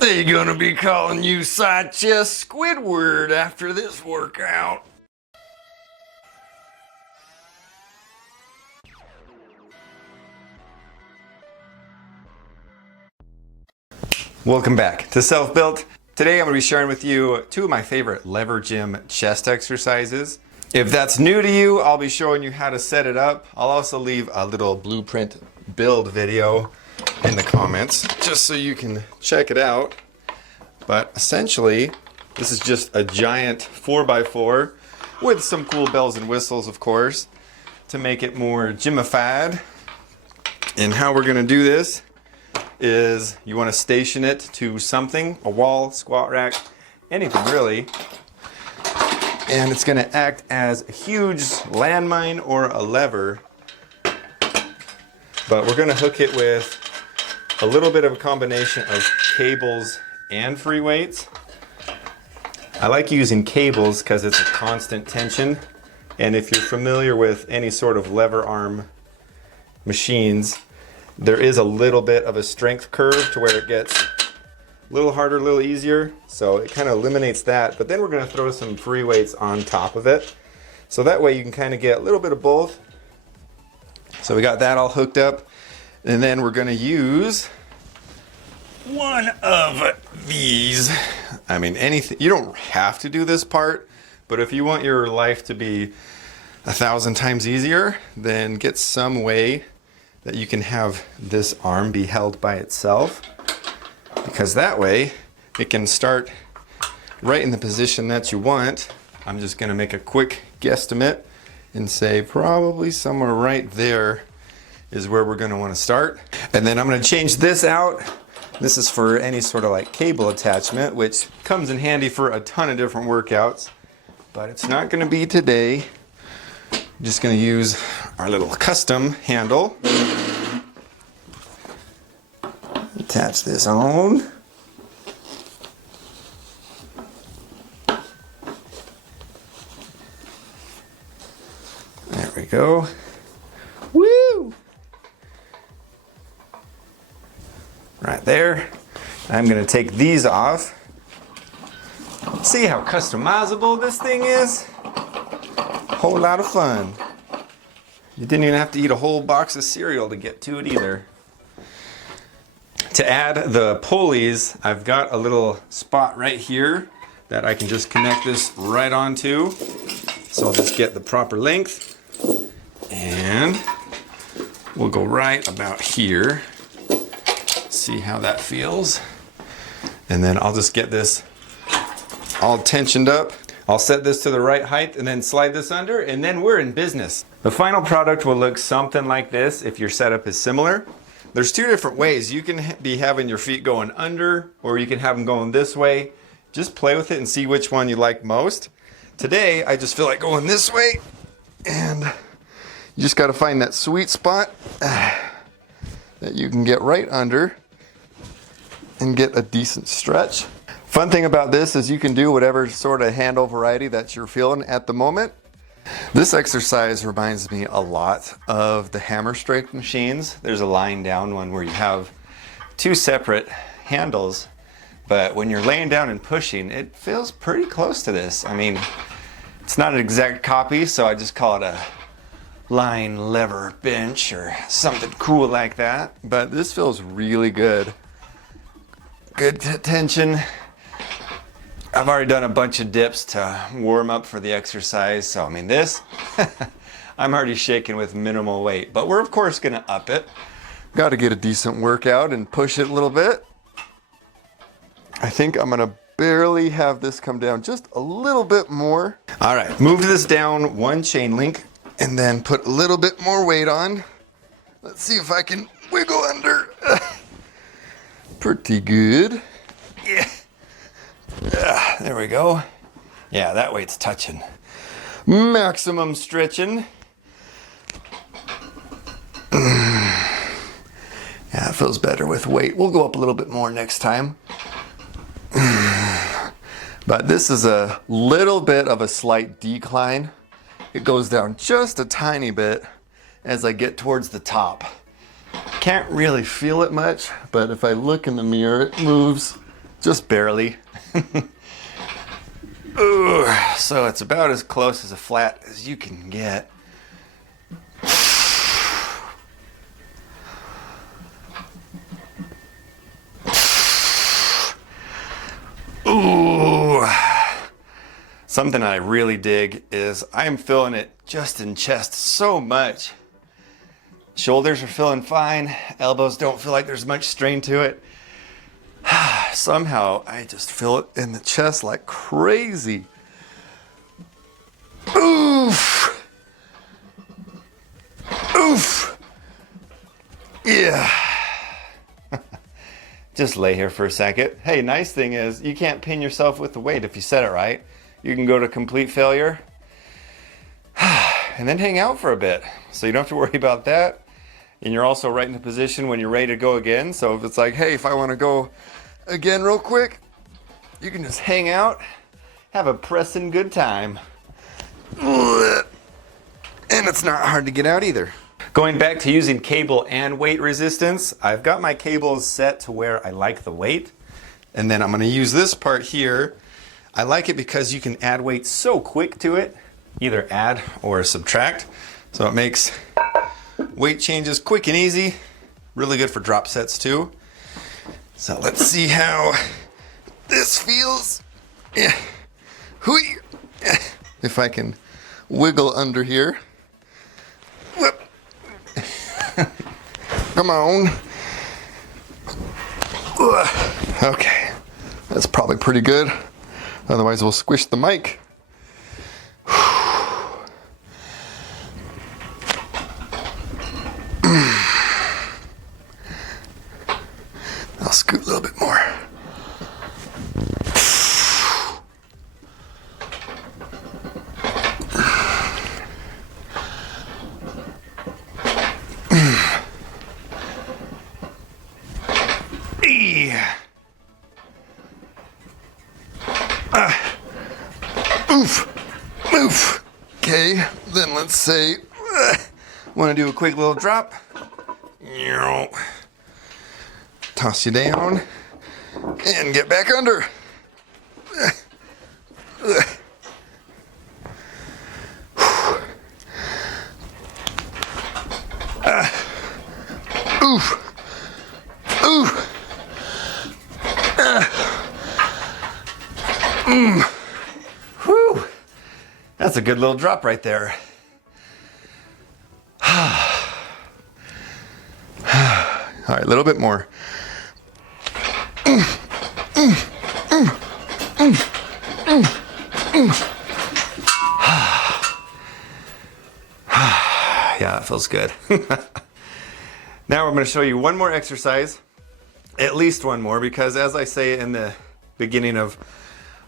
They gonna be calling you side chest Squidward after this workout. Welcome back to Self Built. Today I'm going to be sharing with you two of my favorite lever gym chest exercises. If that's new to you, I'll be showing you how to set it up. I'll also leave a little blueprint build video in the comments just so you can check it out. But essentially, this is just a giant 4x4 with some cool bells and whistles, of course, to make it more gymified. And how we're going to do this is you want to station it to something, a wall, squat rack, anything really. And it's going to act as a huge landmine or a lever. But we're going to hook it with a little bit of a combination of cables and free weights. I like using cables because it's a constant tension. And if you're familiar with any sort of lever arm machines, there is a little bit of a strength curve to where it gets a little harder, a little easier. So it kind of eliminates that. But then we're going to throw some free weights on top of it. So that way you can kind of get a little bit of both. So we got that all hooked up. And then we're going to use one of these. I mean, anything. You don't have to do this part. But if you want your life to be 1,000 times easier, then get some way that you can have this arm be held by itself, because that way it can start right in the position that you want. I'm just going to make a quick guesstimate and say probably somewhere right there is where we're going to want to start. And then I'm going to change this out. This is for any sort of like cable attachment, which comes in handy for a ton of different workouts, but it's not going to be today. I'm just going to use our little custom handle. Attach this on. There we go. Woo! Right there. I'm going to take these off. See how customizable this thing is? Whole lot of fun. You didn't even have to eat a whole box of cereal to get to it either. To add the pulleys, I've got a little spot right here that I can just connect this right onto. So I'll just get the proper length and we'll go right about here. See how that feels. And then I'll just get this all tensioned up. I'll set this to the right height and then slide this under, and then we're in business. The final product will look something like this if your setup is similar. There's two different ways. You can be having your feet going under, or you can have them going this way. Just play with it and see which one you like most. Today, I just feel like going this way, and you just got to find that sweet spot that you can get right under and get a decent stretch. Fun thing about this is you can do whatever sort of handle variety that you're feeling at the moment. This exercise reminds me a lot of the hammer strength machines. There's a lying down one where you have two separate handles, but when you're laying down and pushing, it feels pretty close to this. I mean, it's not an exact copy, so I just call it a lying lever bench or something cool like that. But this feels really good. Good tension. I've already done a bunch of dips to warm up for the exercise, so I mean this, I'm already shaking with minimal weight, but we're of course gonna up it. Got to get a decent workout and push it a little bit. I think I'm gonna barely have this come down just a little bit more. All right, move this down one chain link and then put a little bit more weight on. Let's see if I can wiggle under. Pretty good. Yeah. There we go. Yeah, that weight's touching. Maximum stretching. Yeah, it feels better with weight. We'll go up a little bit more next time. But this is a little bit of a slight decline. It goes down just a tiny bit as I get towards the top. Can't really feel it much, but if I look in the mirror, it moves just barely. Ooh, so it's about as close as a flat as you can get. Ooh. Something I really dig is I'm feeling it just in chest so much. Shoulders are feeling fine. Elbows don't feel like there's much strain to it. Somehow I just feel it in the chest like crazy. Oof. Oof. Yeah. Just lay here for a second. Hey, nice thing is you can't pin yourself with the weight if you set it right. You can go to complete failure and then hang out for a bit. So you don't have to worry about that. And you're also right in the position when you're ready to go again. So if it's like, hey, if I want to go again real quick, you can just hang out, have a pressing good time. And it's not hard to get out either. Going back to using cable and weight resistance, I've got my cables set to where I like the weight. And then I'm going to use this part here. I like it because you can add weight so quick to it, either add or subtract. So it makes weight changes quick and easy. Really good for drop sets too. So let's see how this feels. Yeah. Hui. If I can wiggle under here. Whoop. Come on. Okay. That's probably pretty good. Otherwise we'll squish the mic. I'll scoot a little bit more. Oof. Oof. Okay, then let's say, want to do a quick little drop. Toss you down and get back under. Oof. Oof. Whew. That's a good little drop right there. All right, a little bit more. Yeah, that feels good. Now we're going to show you one more exercise, at least one more, because as I say in the beginning of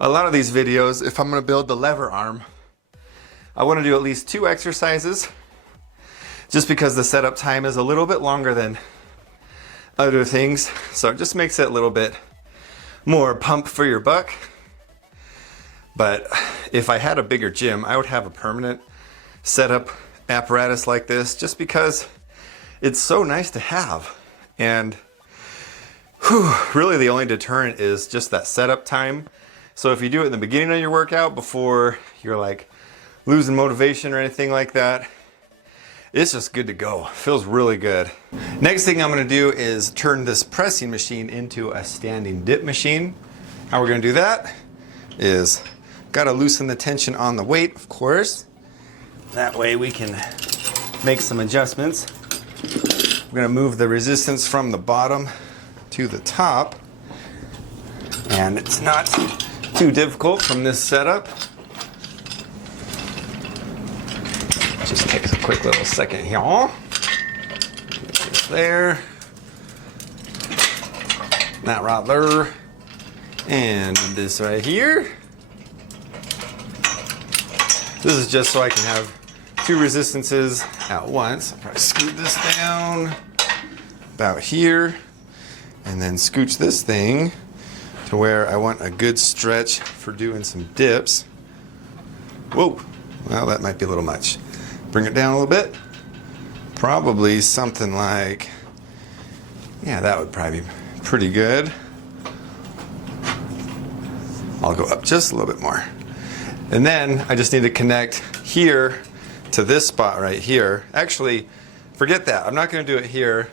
a lot of these videos, if I'm going to build the lever arm, I want to do at least 2 exercises, just because the setup time is a little bit longer than other things. So it just makes it a little bit more pump for your buck. But if I had a bigger gym, I would have a permanent setup apparatus like this, just because it's so nice to have. And really the only deterrent is just that setup time. So if you do it in the beginning of your workout before you're like losing motivation or anything like that, it's just good to go. Feels really good. Next thing I'm going to do is turn this pressing machine into a standing dip machine. How we're going to do that is got to loosen the tension on the weight, of course. That way we can make some adjustments. We're going to move the resistance from the bottom to the top. And it's not too difficult from this setup. Just takes a quick little second here. Just there. That right there. And this right here. This is just so I can have 2 resistances at once. I'll probably scoot this down about here. And then scooch this thing to where I want a good stretch for doing some dips. Whoa, well that might be a little much. Bring it down a little bit. Probably something like, yeah, that would probably be pretty good. I'll go up just a little bit more. And then I just need to connect here to this spot right here. Actually, forget that. I'm not going to do it here.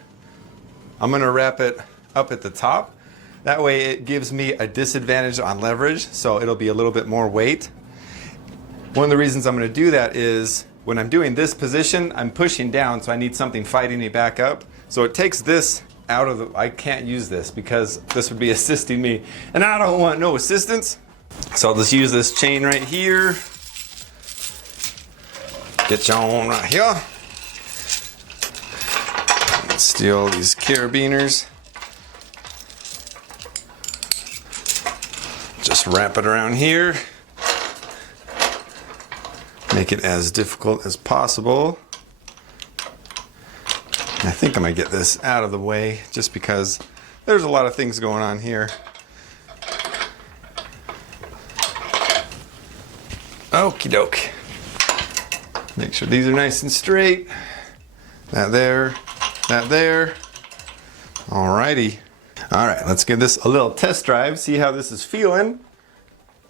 I'm going to wrap it up at the top. That way it gives me a disadvantage on leverage, so it'll be a little bit more weight. One of the reasons I'm going to do that is when I'm doing this position, I'm pushing down, so I need something fighting me back up. So it takes this out of the, I can't use this because this would be assisting me, and I don't want no assistance. So I'll just use this chain right here. Get you on right here. Steal these carabiners. Just wrap it around here. Make it as difficult as possible. And I think I'm gonna get this out of the way just because there's a lot of things going on here. Okie doke. Make sure these are nice and straight. That there, that there. Alrighty. All right, let's give this a little test drive, see how this is feeling.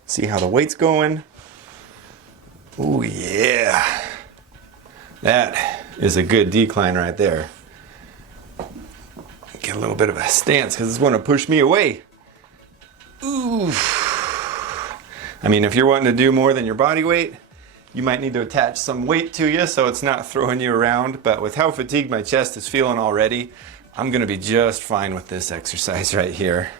See how the weight's going. Oh yeah. That is a good decline right there. Get a little bit of a stance because it's going to push me away. Ooh. I mean, if you're wanting to do more than your body weight, you might need to attach some weight to you so it's not throwing you around. But with how fatigued my chest is feeling already, I'm going to be just fine with this exercise right here.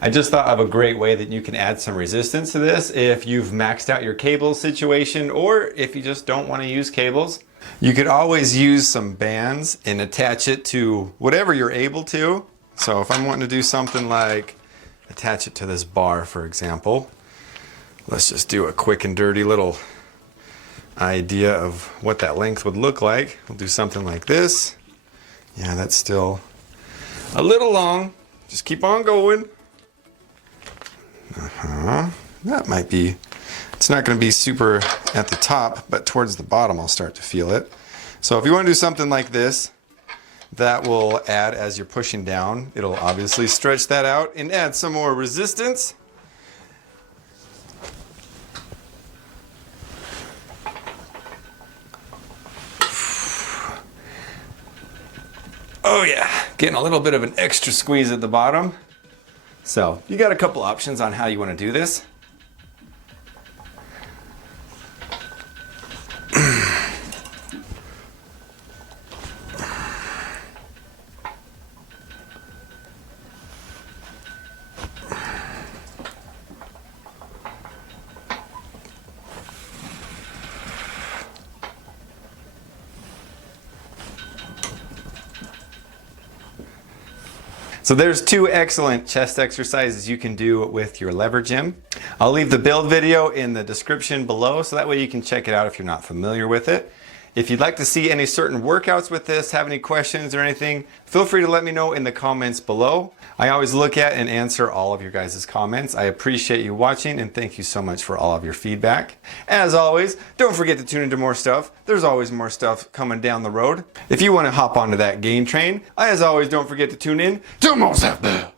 I just thought of a great way that you can add some resistance to this if you've maxed out your cable situation, or if you just don't want to use cables. You could always use some bands and attach it to whatever you're able to. So if I'm wanting to do something like attach it to this bar, for example, let's just do a quick and dirty little idea of what that length would look like. We'll do something like this. Yeah, that's still a little long. Just keep on going. That might be, it's not going to be super at the top, but towards the bottom I'll start to feel it. So if you want to do something like this, that will add as you're pushing down. It'll obviously stretch that out and add some more resistance. Oh yeah, getting a little bit of an extra squeeze at the bottom. So you got a couple options on how you want to do this. So there's two excellent chest exercises you can do with your lever gym. I'll leave the build video in the description below so that way you can check it out if you're not familiar with it. If you'd like to see any certain workouts with this, have any questions or anything, feel free to let me know in the comments below. I always look at and answer all of your guys' comments. I appreciate you watching and thank you so much for all of your feedback. As always, don't forget to tune into more stuff. There's always more stuff coming down the road. If you want to hop onto that gain train, as always, don't forget to tune in to more stuff.